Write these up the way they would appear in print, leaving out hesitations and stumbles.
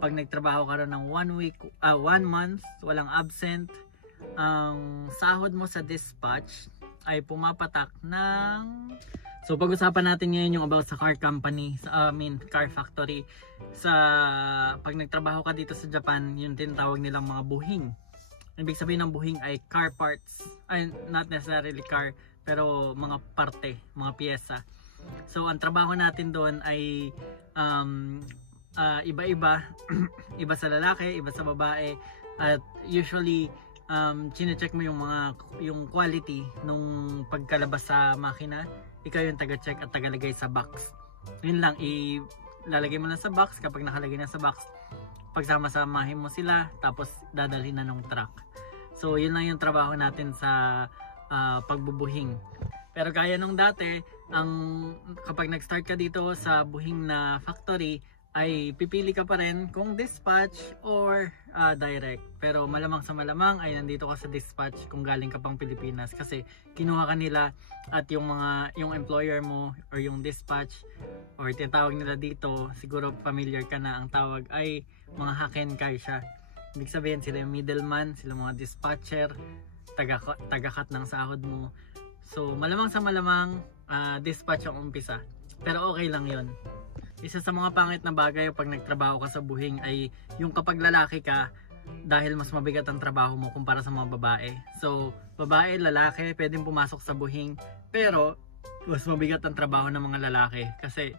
pag nagtrabaho ka rin ng 1 month, walang absent, ang sahod mo sa dispatch ay pumapatak ng... So pag-usapan natin ngayon yung about sa car company, car factory. Pag nagtrabaho ka dito sa Japan, yung tinatawag nilang mga buhing. Ibig sabihin ng buhing ay car parts, ay not necessarily car, pero mga parte, mga piyesa. So ang trabaho natin doon ay iba-iba, iba sa lalaki, iba sa babae, at usually chine-check mo yung quality nung pagkalabas sa makina. Ikaw yung taga-check at tagalagay sa box. Yun lang, ilalagay mo lang sa box. Kapag nakalagay na sa box, pagsama-samahin mo sila, tapos dadalhin na ng truck. So yun lang yung trabaho natin sa pagbubuhing. Pero kaya nung dati, kapag nag-start ka dito sa buhing na factory, ay pipili ka pa rin kung dispatch or direct. Pero malamang sa malamang ay nandito ka sa dispatch kung galing ka pang Pilipinas, kasi kinuha ka nila at yung employer mo or yung dispatch or tinatawag nila dito, siguro familiar ka na, ang tawag ay mga hakenkai siya. Ibig sabihin sila yung middleman, sila mga dispatcher, taga-cut ng sahod mo. So malamang sa malamang dispatch ang umpisa, pero okay lang yon. Isa sa mga pangit na bagay pag nagtrabaho ka sa buhing ay yung kapag lalaki ka, dahil mas mabigat ang trabaho mo kumpara sa mga babae. So babae, lalaki, pwedeng pumasok sa buhing, pero mas mabigat ang trabaho ng mga lalaki kasi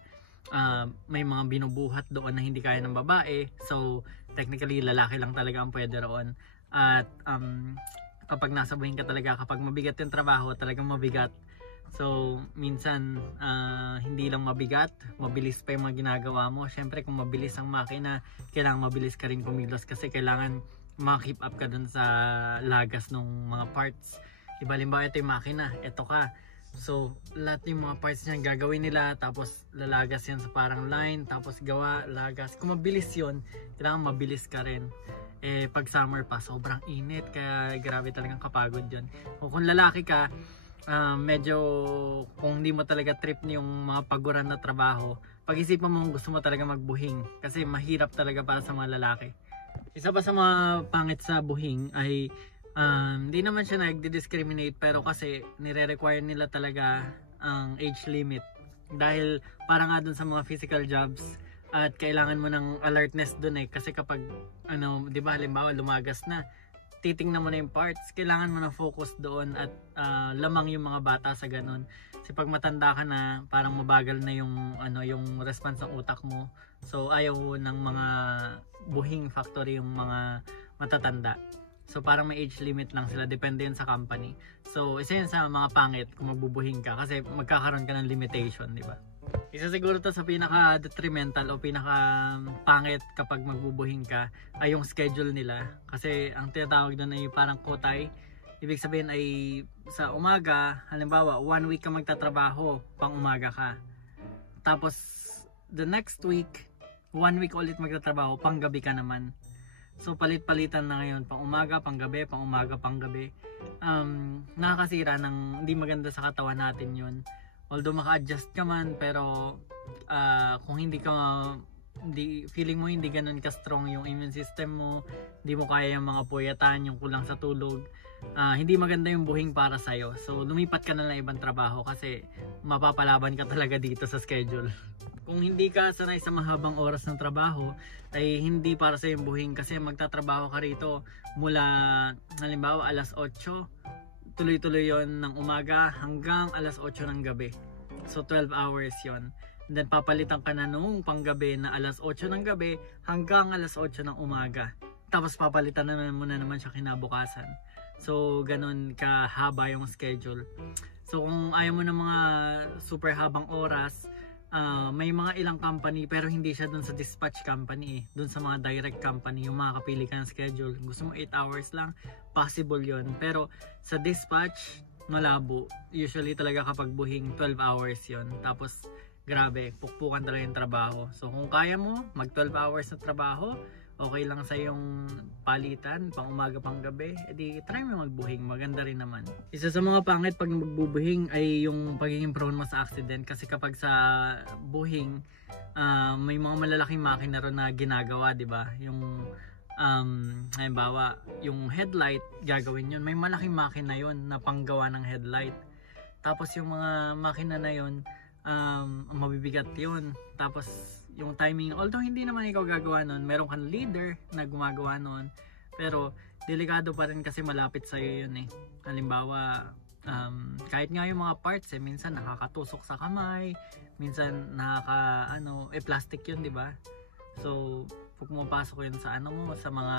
may mga binubuhat doon na hindi kaya ng babae. So technically lalaki lang talaga ang pwede roon. At kapag nasa buhing ka talaga, kapag mabigat yung trabaho, talagang mabigat. So minsan hindi lang mabigat, mabilis pa yung mga ginagawa mo. Syempre kung mabilis ang makina, kailangan mabilis ka rin kumilos kasi kailangan ma-keep up ka dun sa lagas ng mga parts. Diba, limbawa ito yung makina, ito ka. So lahat yung mga parts niyan gagawin nila, tapos lalagas yan sa parang line, tapos gawa, lagas. Kung mabilis yun, kailangan mabilis ka rin. Pag summer pa, sobrang init, kaya grabe talagang kapagod yun. Kung lalaki ka, medyo kung hindi mo talaga trip yung mga paguran na trabaho, pag-isipan mo gusto mo talaga magbuhing kasi mahirap talaga para sa mga lalaki. Isa pa sa mga pangit sa buhing ay hindi naman siya nagdi-discriminate, pero kasi nire-require nila talaga ang age limit dahil para nga dun sa mga physical jobs, at kailangan mo ng alertness dun kasi kapag di ba, halimbawa lumagas na, titingnan mo na yung parts, kailangan mo na focus doon at lamang yung mga bata sa ganun. Kasi pag matanda ka na, parang mabagal na yung response ng utak mo. So ayaw ng mga buhing factory yung mga matatanda. So parang may age limit lang sila, depende yun sa company. So isa yun sa mga pangit kung magbubuhing ka kasi magkakaroon ka ng limitation, di ba? Isa siguro to sa pinaka-detrimental o pinaka-pangit kapag magbubuhing ka ay yung schedule nila. Kasi ang tinatawag doon ay parang kotay. Ibig sabihin ay sa umaga, halimbawa 1 week ka magtatrabaho, pang umaga ka. Tapos the next week, 1 week ulit magtatrabaho, pang gabi ka naman. So palit-palitan na ngayon, pang umaga, pang gabi, pang umaga, pang gabi. Nakakasira ng hindi maganda sa katawan natin yun. Although maka-adjust ka man, pero kung feeling mo hindi ganun ka-strong yung immune system mo, hindi mo kaya yung mga puyatan, yung kulang sa tulog, hindi maganda yung buhing para sa'yo. So lumipat ka na lang ibang trabaho kasi mapapalaban ka talaga dito sa schedule. Kung hindi ka sanay sa mahabang oras ng trabaho, ay hindi para sa yung buhing kasi magtatrabaho ka rito mula halimbawa alas 8, tuloy-tuloy yon ng umaga hanggang alas 8 ng gabi. So 12 hours yon. And then papalitan ka na nung panggabi na alas 8 ng gabi hanggang alas 8 ng umaga. Tapos papalitan na naman siya kinabukasan. So ganun kahaba yung schedule. So kung ayaw mo ng mga super habang oras, may mga ilang company pero hindi siya dun sa dispatch company dun sa mga direct company, yung mga kapili ka ng schedule, gusto mo 8 hours lang, possible yon. Pero sa dispatch, malabo. Usually talaga kapag buhing 12 hours yon. Tapos grabe, pukpukan talaga yung trabaho. So kung kaya mo mag 12 hours na trabaho, okay lang sa yung palitan, pang umaga pang gabi, edi try mo magbuhing, maganda rin naman. Isa sa mga pangit pag magbubuhing ay yung pagiging prone mo sa accident, kasi kapag sa buhing, may mga malalaking makina ron na ginagawa, di ba? Yung halimbawa, yung headlight, gagawin yun. May malaking makina yun na panggawa ng headlight. Tapos yung mga makina na yun, mabibigat yun. Tapos yung timing, although hindi naman ikaw gagawa nun, meron kang leader na gumagawa nun, pero delikado pa rin kasi malapit sa'yo yun eh. Halimbawa, kahit nga yung mga parts minsan nakakatusok sa kamay, minsan plastic yun, di ba? So pag pumapasok yun sa mo, sa mga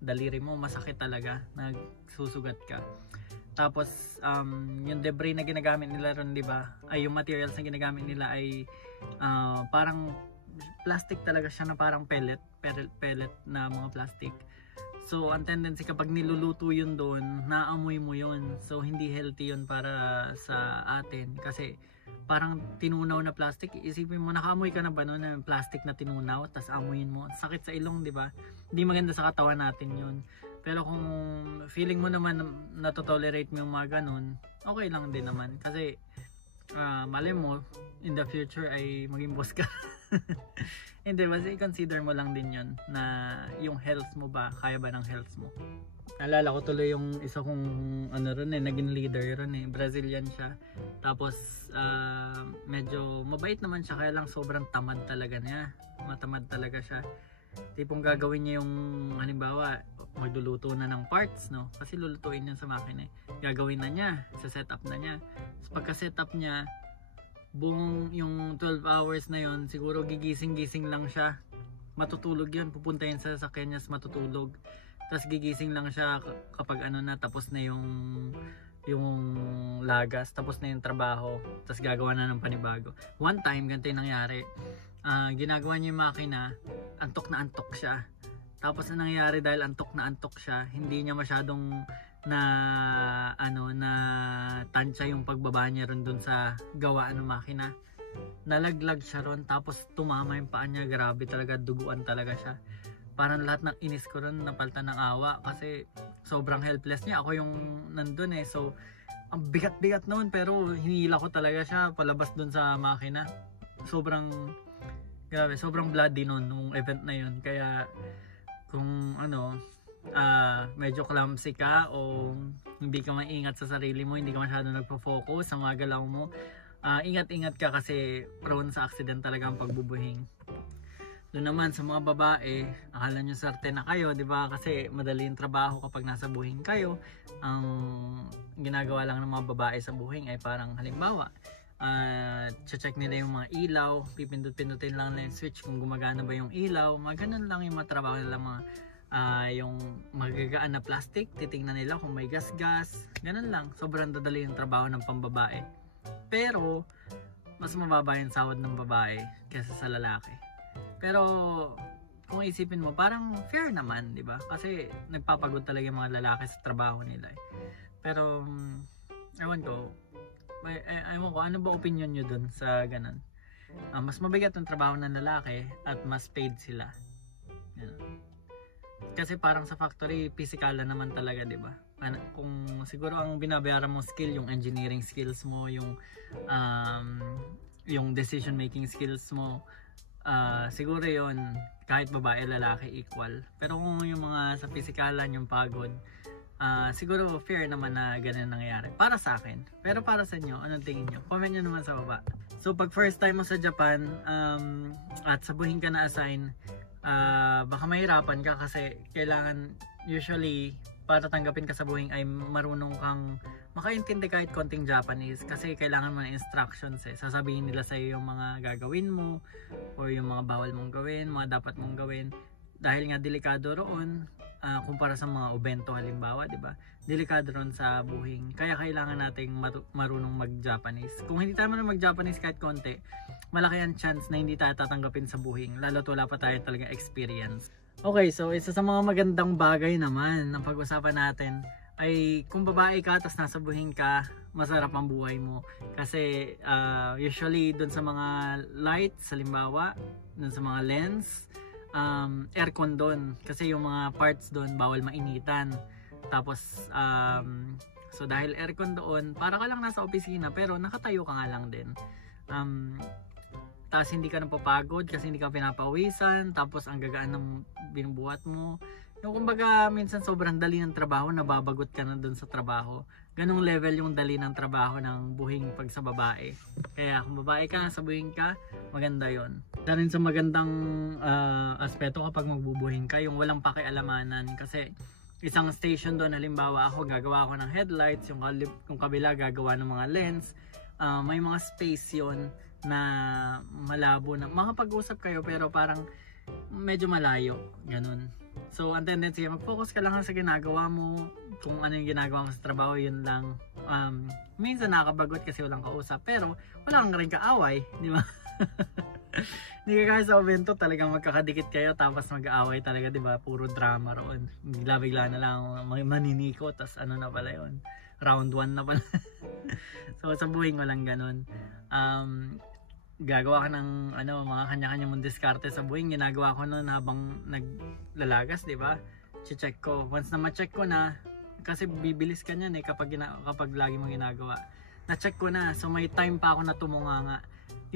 daliri mo, masakit talaga, nagsusugat ka. Tapos yung debris na ginagamit nila ron, di ba? Ay yung materials na ginagamit nila ay parang plastic talaga siya, na parang pellet na mga plastic. So ang tendency kapag niluluto yun doon, naamoy mo yun. So hindi healthy yun para sa atin, kasi parang tinunaw na plastic. Isipin mo, nakaamoy ka na ba noon ng plastic na tinunaw, tas amoyin mo, sakit sa ilong, di ba? Hindi maganda sa katawan natin yun. Pero kung feeling mo naman na-tolerate mo yung mga ganun, okay lang din naman, kasi malay mo in the future ay maging boss ka. Hindi, basta i-consider mo lang din yun, na yung health mo ba, kaya ba ng health mo. Naalala ko tuloy yung isa kong naging leader ron eh, Brazilian siya. Tapos medyo mabait naman siya, kaya lang sobrang tamad talaga niya. Matamad talaga siya. Tipong gagawin niya yung, halimbawa, magluluto na ng parts, no? Kasi lulutuin yan sa makina eh. Gagawin na niya, sa setup na niya. So pagka-setup niya, buong yung 12 hours na yon, siguro gigising-gising lang siya. Matutulog yun, pupunta yun sa sasakyan niya, matutulog. Tapos gigising lang siya kapag tapos na yung lagas, tapos na yung trabaho, tapos gagawa na ng panibago. One time, ganito yung nangyari. Ginagawa niya yung makina, antok na antok siya. Tapos ang nangyari, dahil antok na antok siya, hindi niya masyadong na tansya yung pagbaba niya ron dun sa gawaan ng makina. Nalaglag siya ron, tapos tumama yung paa niya. Grabe talaga, duguan talaga siya. Parang lahat ng inis ko ron napalitan ng awa, kasi sobrang helpless niya. Ako yung nandun eh, so ang bigat-bigat noon, pero hinila ko talaga siya palabas dun sa makina. Sobrang grabe, sobrang bloody noon nung event na yun. Kaya kung medyo clumsy ka o hindi ka maingat sa sarili mo, hindi ka masyado nagpo-focus sa mga galaw mo, ingat-ingat ka, kasi prone sa accident talaga ang pagbubuhing. Doon naman sa mga babae, akala nyo swerte na kayo, di ba? Kasi madali yung trabaho kapag nasa buhing kayo. Ang ginagawa lang ng mga babae sa buhing ay parang halimbawa, check nila yung mga ilaw, pipindut-pindutin lang nila yung switch kung gumagana ba yung ilaw. Mga ganun lang yung mga trabaho nila, mga yung magagaan na plastic, titingnan nila kung may gas-gas. Ganun lang, sobrang dadali yung trabaho ng pambabae. Pero mas mababa yung sahod ng babae kaysa sa lalaki. Pero kung isipin mo, parang fair naman, di ba? Kasi nagpapagod talaga yung mga lalaki sa trabaho nila eh. Pero ewan ko, ano ba opinion nyo dun sa ganun? Mas mabigat yung trabaho ng lalaki at mas paid sila. Yan. Kasi parang sa factory, physical na naman talaga, di ba? Kung siguro ang binabayaran mo skill, yung engineering skills mo, yung decision making skills mo, siguro yon kahit babae lalaki equal. Pero kung yung mga sa pisikalan, yung pagod, siguro fair naman na ganun nangyayari para sa akin. Pero para sa inyo, anong tingin nyo? Comment nyo naman sa baba. So pag first time mo sa Japan at sa buhing ka na assign, baka mahirapan ka, kasi kailangan usually para tanggapin ka sa buhing ay marunong kang makaintindi kahit konting Japanese, kasi kailangan mo ng instructions eh. Sasabihin nila sa iyo yung mga gagawin mo or yung mga bawal mong gawin, mga dapat mong gawin, dahil nga delikado roon kumpara sa mga obento halimbawa, di ba? Delikado roon sa buhing. Kaya kailangan nating marunong mag-Japanese. Kung hindi tayo marunong mag-Japanese kahit konti, malaki ang chance na hindi tayo tatanggapin sa buhing, lalo't wala pa tayo talagang experience. Okay, so isa sa mga magandang bagay naman ng pag-usapan natin ay kung babae ka tapos nasa buhing ka, masarap ang buhay mo. Kasi usually dun sa mga lights, halimbawa, dun sa mga lens, aircon doon kasi yung mga parts doon bawal mainitan. Tapos so dahil aircon doon, para ka lang nasa opisina pero nakatayo ka nga lang din. Tapos hindi ka napapagod kasi hindi ka pinapawisan, tapos ang gagaan ng binubuhat mo. Yung kumbaga minsan sobrang dali ng trabaho, nababagot ka na doon sa trabaho. Ganong level yung dali ng trabaho ng buhing pag sa babae. Kaya kung babae ka, sa buhing ka, maganda yon. Isa rin sa magandang aspeto kapag magbubuhing ka, yung walang pakialamanan. Kasi isang station doon, halimbawa ako, gagawa ako ng headlights, yung kabila gagawa ng mga lens. May mga space yon na malabo na makapag-usap kayo pero parang medyo malayo, ganun. So ang tendency, mag-focus ka lang sa ginagawa mo, kung ano yung ginagawa mo sa trabaho, yun lang. Minsan nakakabagot kasi walang kausap, pero wala kang rin kaaway, di ba? Hindi ka kaya sa evento talagang magkakadikit kayo tapos mag-aaway talaga, di ba? Puro drama roon. Bigla na lang maniniko, tas ano na pala yun, round 1 na pala. So sa buhing walang ganun. Gagawa ka ng mga kanya-kanya mong diskarte sa buhing. Ginagawa ko noon habang naglalagas, di ba? Check ko. Once na ma-check ko na, kasi bibilis ka niyan kapag lagi mo ginagawa. Na-check ko na, so may time pa ako na tumunganga.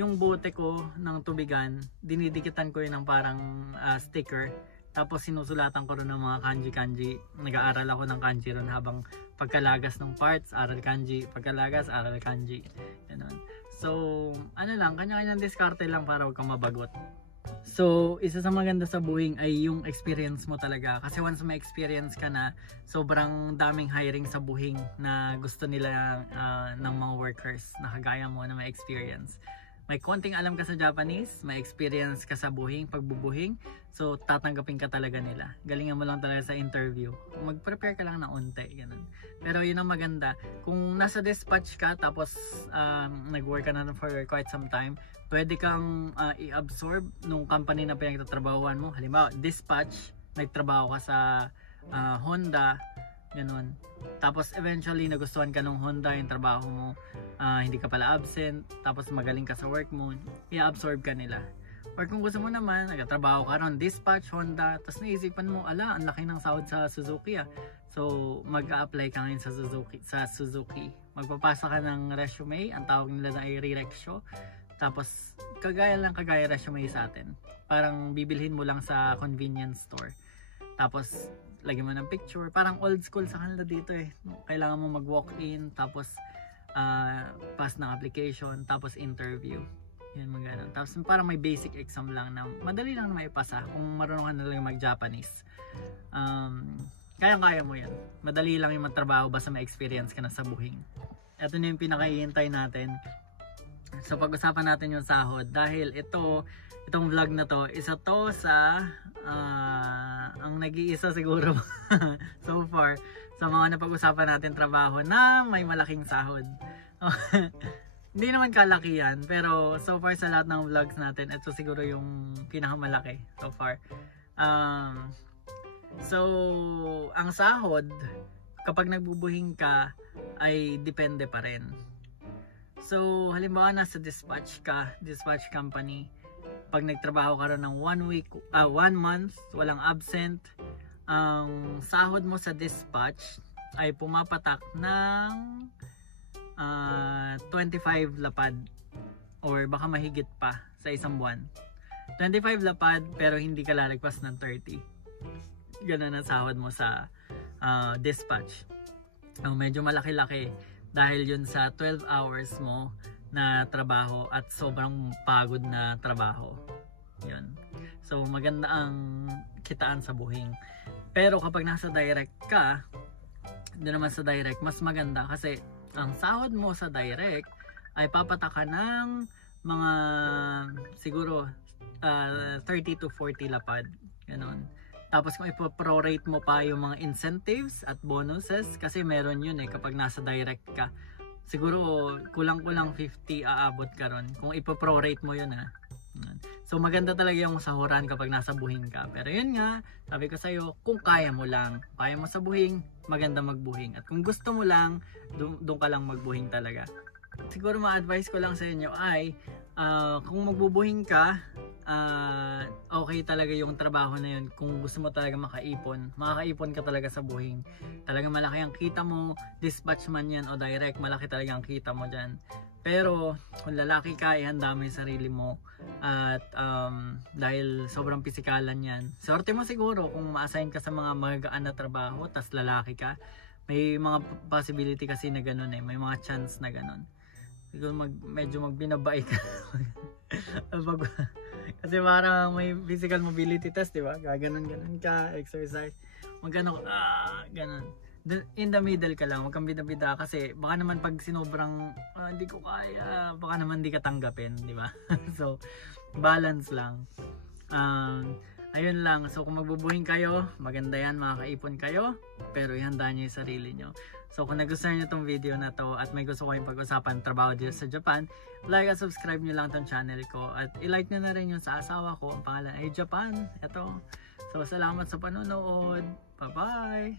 Yung bote ko ng tubigan, dinidikitan ko yun ng parang sticker. Tapos sinusulatan ko rin ng mga kanji. Nag-aaral ako ng kanji ron habang pagkalagas ng parts, aral kanji. Pagkalagas, aral kanji. Ganun. So, kanya-kanyang diskarte lang para huwag kang mabagot. So, isa sa maganda sa buhing ay yung experience mo talaga. Kasi once may experience ka na, sobrang daming hiring sa buhing na gusto nila ng mga workers na kagaya mo na may experience. May konting alam ka sa Japanese, may experience ka sa buhing, pagbubuhing, so tatanggapin ka talaga nila. Galingan mo lang talaga sa interview. Mag-prepare ka lang na unti, ganun. Pero yun ang maganda. Kung nasa dispatch ka, tapos nag-work ka na for quite some time, pwede kang i-absorb nung company na pinagtatrabahuan mo. Halimbawa, dispatch, nagtrabaho ka sa Honda, ganun. Tapos eventually nagustuhan ka ng Honda yung trabaho mo, hindi ka pala absent, tapos magaling ka sa work mo, i-absorb ka nila. Or kung gusto mo naman, nagtatrabaho ka ron, dispatch, Honda, tapos naisipan mo, ang laki ng sahod sa Suzuki So mag-a-apply ka ngayon sa Suzuki. Magpapasa ka ng resume, ang tawag nila ay re-reksyo. Tapos kagaya resume sa atin. Parang bibilhin mo lang sa convenience store. Tapos lagyan mo ng picture, parang old school sa kanila dito Kailangan mo mag-walk-in, tapos pass ng application, tapos interview. Yan mga ganun. Tapos parang may basic exam lang na madali lang na maipasa kung marunong ka na lang mag-Japanese. Kaya mo yan. Madali lang yung magtrabaho basta may experience ka na sa buhing. Ito na yung pinaka-ihintay natin. So pag-usapan natin yung sahod dahil itong vlog na to, isa to sa ang nag-iisa siguro so far sa mga napag-usapan natin trabaho na may malaking sahod. Hindi naman kalakihan, pero so far sa lahat ng vlogs natin, ito siguro yung pinakamalaki so far. So ang sahod kapag nagbubuhing ka ay depende pa rin. So halimbawa nasa dispatch company, pag nagtrabaho ka rin ng 1 month, walang absent, ang sahod mo sa dispatch ay pumapatak ng 25 lapad or baka mahigit pa sa isang buwan. 25 lapad pero hindi ka lalagpas ng 30. Ganun ang sahod mo sa dispatch. Medyo malaki-laki dahil yun sa 12 hours mo na trabaho at sobrang pagod na trabaho. Yun. So maganda ang kitaan sa buhing. Pero kapag nasa direct ka, doon naman sa direct mas maganda kasi ang sahod mo sa direct ay papataka ng mga siguro 30 to 40 lapad. Ganon. Tapos kung ipo-prorate mo pa yung mga incentives at bonuses, kasi meron yun kapag nasa direct ka. Siguro kulang-kulang 50 aabot ka ron kung ipo-prorate mo yun So maganda talaga yung sahuran kapag nasa buhing ka. Pero yun nga, sabi ko sa'yo, kung kaya mo sa buhing, maganda magbuhing. At kung gusto mo lang, doon ka lang magbuhing talaga. Siguro ma-advise ko lang sa inyo ay kung magbubuhing ka, okay talaga yung trabaho na yun kung gusto mo talaga makakaipon ka talaga sa buhing. Talaga malaki ang kita mo, dispatch man yan o direct, malaki talaga ang kita mo dyan. Pero kung lalaki ka, ihanda mo yung sarili mo at dahil sobrang pisikalan yan, sorte mo siguro kung ma-assign ka sa mga magagaan na trabaho tas lalaki ka. May mga possibility kasi na ganun may mga chance na ganun. Siguro medyo magbinabay ka. Kasi parang may physical mobility test, di ba? Gaganon ka, exercise. Magano ganun. In the middle ka lang, huwag kang bida-bida kasi baka naman pag sinobrang hindi ko kaya, baka naman hindi ka tanggapin, di ba? So, balance lang. Ayun lang. So, kung magbubuhin kayo, maganda yan, makakaipon kayo, pero ihanda nyo yung sarili nyo. So kung nagustuhan nyo itong video na to at may gusto kayong pag-usapan trabaho dito sa Japan, like at subscribe nyo lang itong channel ko at i-like nyo na rin yung sa asawa ko, ang pangalan ay Japan. Ito. So salamat sa panonood. Bye bye!